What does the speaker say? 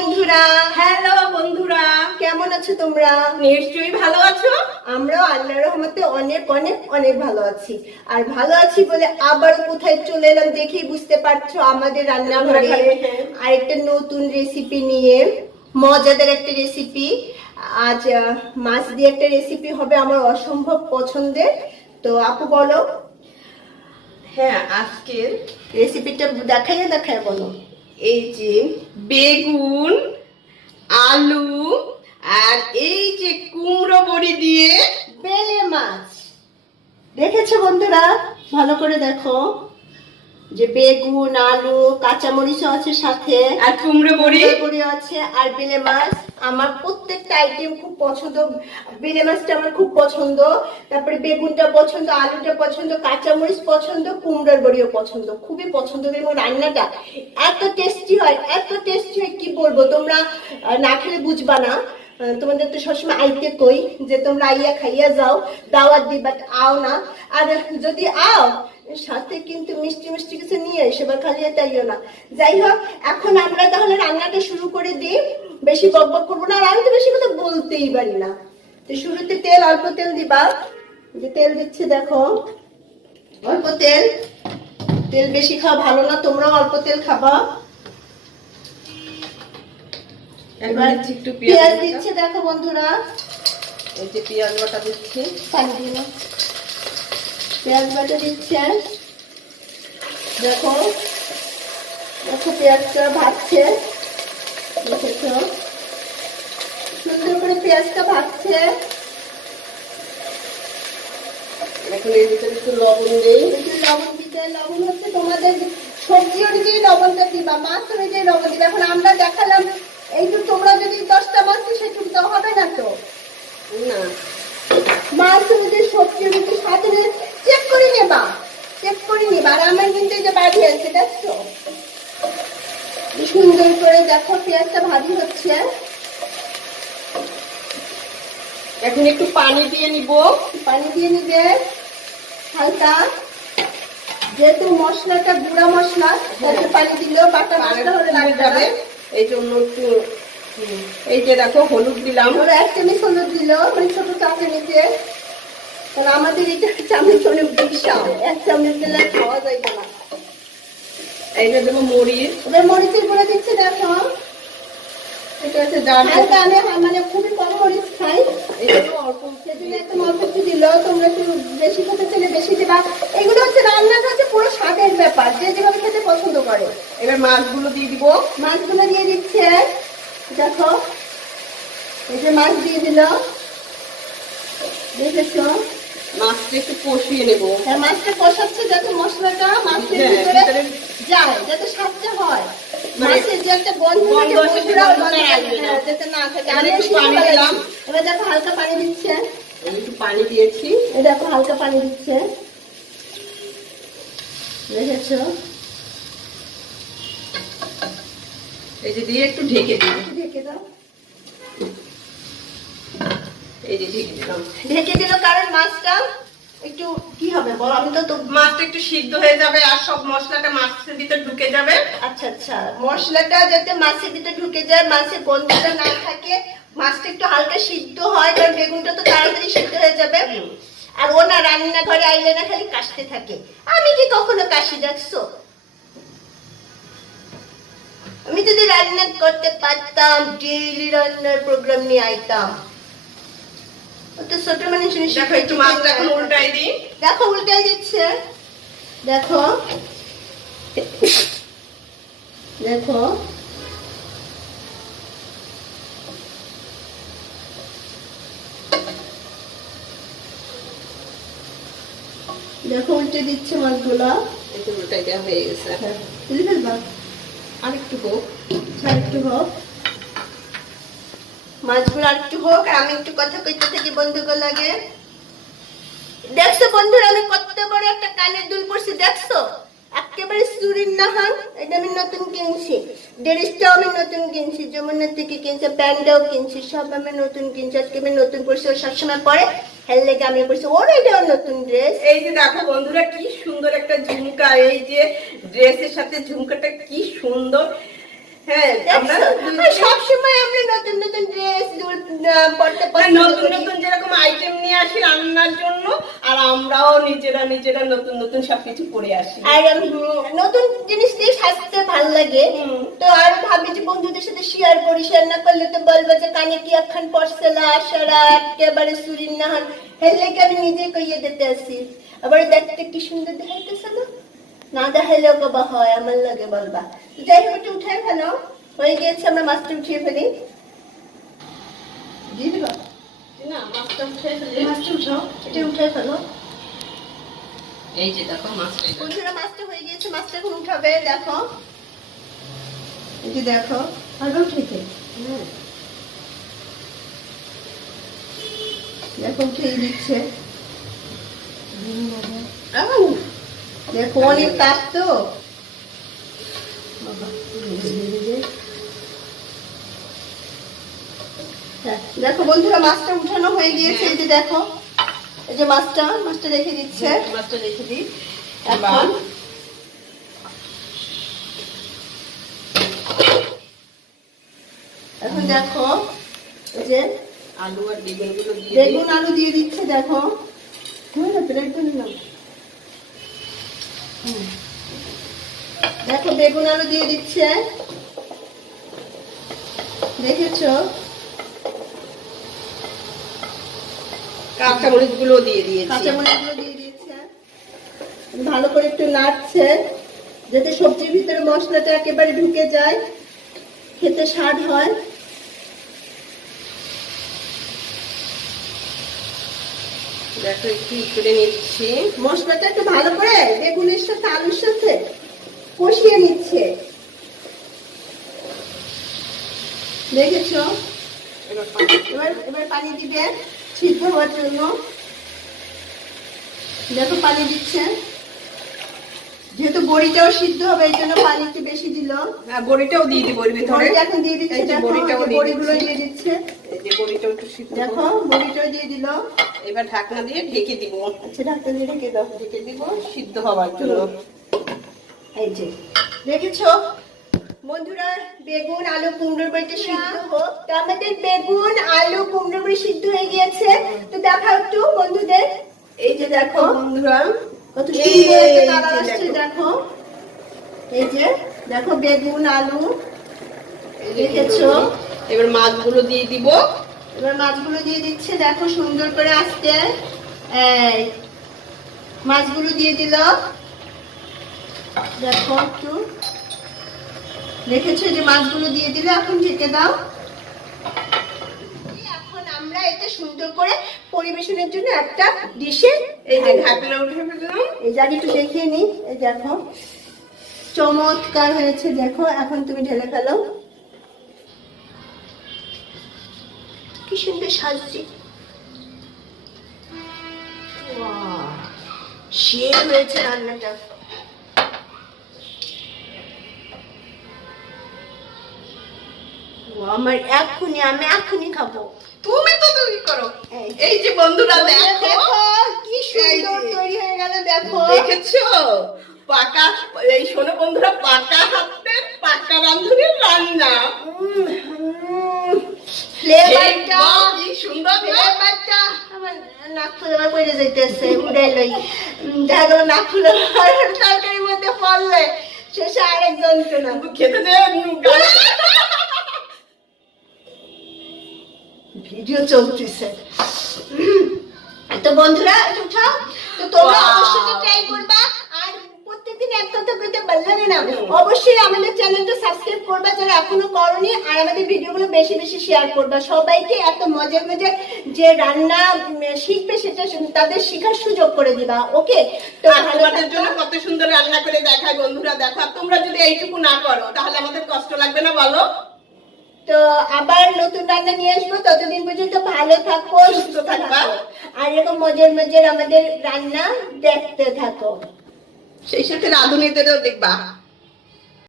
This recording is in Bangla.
বন্ধুরা। হ্যালো বন্ধুরা। কেমন আছো তোমরা? নিশ্চয়ই ভালো আছো। আমরাও আল্লাহর রহমতে অনেক অনেক অনেক ভালো আছি। আর ভালো আছি বলে আবার কোথায় চলে এলাম দেখেই বুঝতে পারছ আমাদের রান্নাঘরে। রান্নাঘরে, হ্যাঁ। আরেকটা নতুন রেসিপি নিয়ে মজাদার একটা রেসিপি আজ মাছ দিয়ে একটা রেসিপি হবে আমার অসম্ভব পছন্দের। তো আপু বলো। হ্যাঁ আজকের রেসিপিটা দেখাইয়া দেখায় বলো। এই যে বেগুন, আলু, আর এই যে কুমড়ো বড়ি দিয়ে বেলে মাছ। দেখেছ বন্ধুরা? ভালো করে দেখো। যে বেগুন আলু কাঁচামরিচও আছে সাথে। আর কুমড়ো বড়ি? বড়ি আছে আর বেলে মাছ। আমার প্রত্যেকটা আইটেম খুব পছন্দ। বেলে মাছটা আমার খুব পছন্দ। তারপরে বেগুনটা পছন্দ আলুটা পছন্দ কাঁচামরিচ পছন্দ কুমড়োর বড়িও পছন্দ। খুবই পছন্দ এবং রান্নাটা। এত টেস্টি হয় এত টেস্টি হয় কি বলব? তোমরা না খেলে বুঝবা না। তোমাদের তো সবসময় আইতে কই যে তোমরা আইয়া খাইয়া যাও দাওয়াত দিই বাট আও না। আর যদি আও সাথে কিন্তু মিষ্টি মিষ্টি কিছু নিয়ে এসে বা খালি তাইও না। যাই হোক এখন আমরা তাহলে রান্নাটা শুরু করে দিই। বেশি বক বক করব না আর আমি তো বেশি কথা বলতেই পারি না। তো শুরুতে তেল অল্প তেল দিবা। যে তেল দিচ্ছে দেখো। অল্প তেল। তেল বেশি খাওয়া ভালো না তোমরাও অল্প তেল খাবা। এবার একটু পেঁয়াজ দিচ্ছে দেখো বন্ধুরা। এই যে পেঁয়াজ বাটা দিচ্ছি। পানি দিল পেঁয়াজ বাটা দিচ্ছে দেখো দেখো পেঁয়াজটা ভাজছে। দেখেছ? সুন্দর করে পেঁয়াজটা ভাজছে। এখন এর ভিতরে একটু লবণ দিই। লবণ দিতে লবণ হচ্ছে তোমাদের সবজি অনুযায়ী লবণটা দিবা মাছ অনুযায়ী লবণ দিবা। এখন আমরা দেখালাম এইটুকু তোমরা যদি দশটা মাছ সেটুকু তো হবে না তো? না। মাছ অনুযায়ী সবজি অনুযায়ী সাথে চেক করে নেবা চেক করে নিবা আর আমার কিন্তু এই যে বাড়ি আছে দেখছ কি সুন্দর করে দেখো পেঁয়াজটা ভাজি হচ্ছে। এখন একটু পানি দিয়ে নিব। পানি দিয়ে নিবে। হালকা। যেহেতু মশলাটা গুঁড়া মশলা তাতে পানি দিলেও বাটা মশলা হলে লাগবে যাবে। এই জন্য একটু এই যে দেখো হলুদ দিলাম। আমরা এক চামচ হলুদ দিল মানে ছোট চামচে তাহলে আমাদের এটা চামচ অনেক বিশাল। এক চামচ দিলে খাওয়া যায় না। এই যে দেবো মরিচ। এবার মরিচের গুঁড়ো দিচ্ছে দেখো। এটা হচ্ছে ডাল হালকা মানে খুবই কম মরিচ খাই। এই অল্প সেজন্য একটু অল্প একটু দিল তোমরা একটু বেশি খেতে চাইলে বেশি দিবা। এগুলো হচ্ছে রান্নাটা হচ্ছে পুরো স্বাদের ব্যাপার যে যেভাবে খেতে পছন্দ করে। এবার মাছগুলো দিয়ে দিব। মাছগুলো দিয়ে দিচ্ছে দেখো এই যে মাছ দিয়ে দিল দেখেছ? মাছটা একটু কষিয়ে নেব। আর মাছটা কষাচ্ছে যাতে মশলাটা মাছের হ্যাঁ, ভিতরে যায় যাতে স্বাদটা হয়। মানে মাছের যে একটা গন্ধ থাকে। হ্যাঁ, যাতে না থাকে। এবার একটু একটু পানি পানি দিলাম। দিলাম। এবার দেখো হালকা পানি দিচ্ছে। একটু পানি দিয়েছি। এই দেখো হালকা পানি দিচ্ছে। দেখেছ? এই যে দিয়ে একটু ঢেকে দিই। ঢেকে দাও। এই যে ঢেকে দিলাম। ঢেকে দিল কারণ মাছটা একটু কি হবে বল? আমি তো মাছটা একটু সিদ্ধ হয়ে যাবে আর সব মশলাটা মাছের ভিতরে ঢুকে যাবে। আচ্ছা আচ্ছা। মশলাটা যাতে মাছের ভিতরে ঢুকে যায় মাছের গন্ধটা না থাকে মাছটা একটু হালকা সিদ্ধ হয় কারণ বেগুনটা তো তাড়াতাড়ি সিদ্ধ হয়ে যাবে। আর ও না রান্নাঘরে আইলে না খালি কাশতে থাকে। আমি কি কখনো কাশি দেখছ আমি যদি রান্না করতে পারতাম ডেইলি রান্নার প্রোগ্রাম নিয়ে আইতাম। জিনিস দেখো একটু মাছটা এখন উল্টাই দিই। দেখো উল্টাই দিচ্ছে। দেখো। দেখো। দেখো উল্টে দিচ্ছে মাছগুলা। যে উল্টাই দেওয়া হয়ে গেছে। তুলে ফেলবা। আর হোক। আরেকটু হোক। মাছগুলো আর একটু হোক, আর আমি একটু কথা কইতে থাকি বন্ধুগুলো লাগে। দেখছ বন্ধুরা, আমি কত বড় একটা কানের দুল পরছি, দেখছ? একেবারে চুরির নাহান, এটা আমি নতুন কিনছি। ড্রেসটাও আমি নতুন কিনছি যমুনার থেকে কিনছি, প্যান্টটাও কিনছি, সব আমি নতুন কিনছি, আজকে আমি নতুন পরছি ও সবসময় পরে, হেল লেগে আমি পরছি, ওর এটাও নতুন ড্রেস এই যে দেখো বন্ধুরা, কি সুন্দর একটা ঝুমকা, এই যে ড্রেসের সাথে ঝুমকাটা কি সুন্দর। জিনিস লাগে। তো আর ভাবি যে বন্ধুদের সাথে শেয়ার করি শেয়ার না করলে তো বলব যে কানে কি একখান পরসেলা আসারা একেবারে সুরিন নাহার হেলে আমি নিজে কইয়ে দিতে আসি। আবার দেখতে কি সুন্দর দেখাইতেছে না? না দেখাইলেও বাবা হয় আমার লাগে বলবা। যাই হোক একটু উঠাই ফেলো। হয়ে গিয়েছে আমরা মাছটা উঠিয়ে ফেলি। দিয়ে দিবা? না মাছটা উঠে ফেলে। মাছটা উঠাও। এটা উঠাই ফেলো। এই যে দেখো মাছটা বন্ধুরা মাছটা হয়ে গিয়েছে। মাছটা এখন উঠাবে দেখো। এই যে দেখো আরও উঠেছে দেখো উঠেই দিচ্ছে। তো। হ্যাঁ, দেখো বন্ধুরা মাছটা উঠানো হয়ে গিয়েছে এই যে দেখো। এই যে মাছটা মাছটা রেখে দিচ্ছে। মাছটা রেখে দিই। এখন এখন দেখো এই যে আলু আর বেগুনগুলো দিয়ে বেগুন আলু দিয়ে দিচ্ছে দেখো। হ্যাঁ না প্লেট তো নিলাম। হুম। দেখো বেগুন আলু দিয়ে দিচ্ছে দেখেছ? কাঁচা মরিচগুলো দিয়ে দিয়েছি। কাঁচামরিচগুলো দিয়ে দিয়েছে ভালো করে একটু নাড়ছে যাতে সবজির ভিতরে মশলাটা একেবারে ঢুকে যায় খেতে স্বাদ হয়। দেখো একটু করে নিচ্ছি। মশলাটা একটু ভালো করে বেগুনের সাথে আলুর সাথে কষিয়ে নিচ্ছে। দেখেছ? এবার পানি- এবার পানি দিবে সিদ্ধ হওয়ার জন্য। দেখো পানি দিচ্ছে। যেহেতু বড়িটাও সিদ্ধ হবে এই জন্য পানি একটু বেশি দিল। হ্যাঁ বড়িটাও দিয়ে দিই বড়ির ভিতরে। এখন দিয়ে দিচ্ছে বড়িটাও বড়িগুলো দিয়ে দিচ্ছে। একটু সিদ্ধ দেখো বড়িটাও দিয়ে দিল। এবার ঢাকনা দিয়ে ঢেকে দিব। আচ্ছা ডাক্তার দিয়ে রেখে দাও। ঢেকে দিব সিদ্ধ হওয়ার জন্য। এই যে দেখেছ? বন্ধুরা বেগুন আলু কুমড়োর বড়িটা সিদ্ধ হোক। তো আমাদের বেগুন আলু কুমড়োর বড়ি সিদ্ধ হয়ে গিয়েছে। তো দেখাও একটু বন্ধুদের। এই যে দেখো বন্ধুরা কত সুন্দর একটা কালার আসছে দেখো। দেখো এই যে দেখো বেগুন আলু। দেখেছ? এবার মাছগুলো দিয়ে দিব। এবার মাছগুলো দিয়ে দিচ্ছে। দেখো সুন্দর করে এই, মাছগুলো দিয়ে দিল। দেখো একটু। দেখেছ যে মাছগুলো দিয়ে দিলে? এখন ঢেকে দাও। এখন আমরা এটা সুন্দর করে পরিবেশনের জন্য একটা ডিশে এই যে ঢাকনা উঠে ফেললাম। এই জায়গা একটু দেখিয়ে নি। এই দেখো। চমৎকার হয়েছে। দেখো, এখন তুমি ঢেলে ফেলো। কি সুন্দর সাজছি সে হয়েছে রান্নাটা। আমার এক্ষুনি আমি এক্ষুনি খাব। তুমি তো তুমি করো। এই। যে বন্ধুরা দেখো। কি সুন্দর তৈরি হয়ে গেল দেখো। দেখেছ? পাকা এই শোনো বন্ধুরা পাকা হাতে পাকা রান্ধুনির রান্না। ফ্লেভারটা কি সুন্দর ফ্লেভারটা আমার নাক ফুলে পড়ে যাইতেছে উড়ে লই। দেখো নাক ফুলে তরকারির মধ্যে পড়লে শেষে আরেক যন্ত্রণা খেতে যে ভিডিও চলতেছে। তো বন্ধুরা উঠাও তো তোমরা অবশ্যই ট্রাই করবা। কথা বলতে না। অবশ্যই আমাদের চ্যানেলটা সাবস্ক্রাইব করবা যারা এখনও করনি আর আমাদের ভিডিওগুলো বেশি বেশি শেয়ার করবা। সবাইকে এত মজার মজার যে রান্না শিখবে সেটা তাদের শেখার সুযোগ করে দিবা। ওকে? তো তোমাদের থাকো। জন্য কত সুন্দর রান্না করে দেখায় বন্ধুরা। দেখো আর তোমরা যদি এইটুকু না করো তাহলে আমাদের কষ্ট লাগবে না বলো? তো আবার নতুন রান্না নিয়ে আসব। ততদিন পর্যন্ত ভালো থাকো সুস্থ থাকো। আর এরকম মজার মজার আমাদের রান্না দেখতে থাকো। সেই সাথে রাঁধুনিদেরও দেখবা।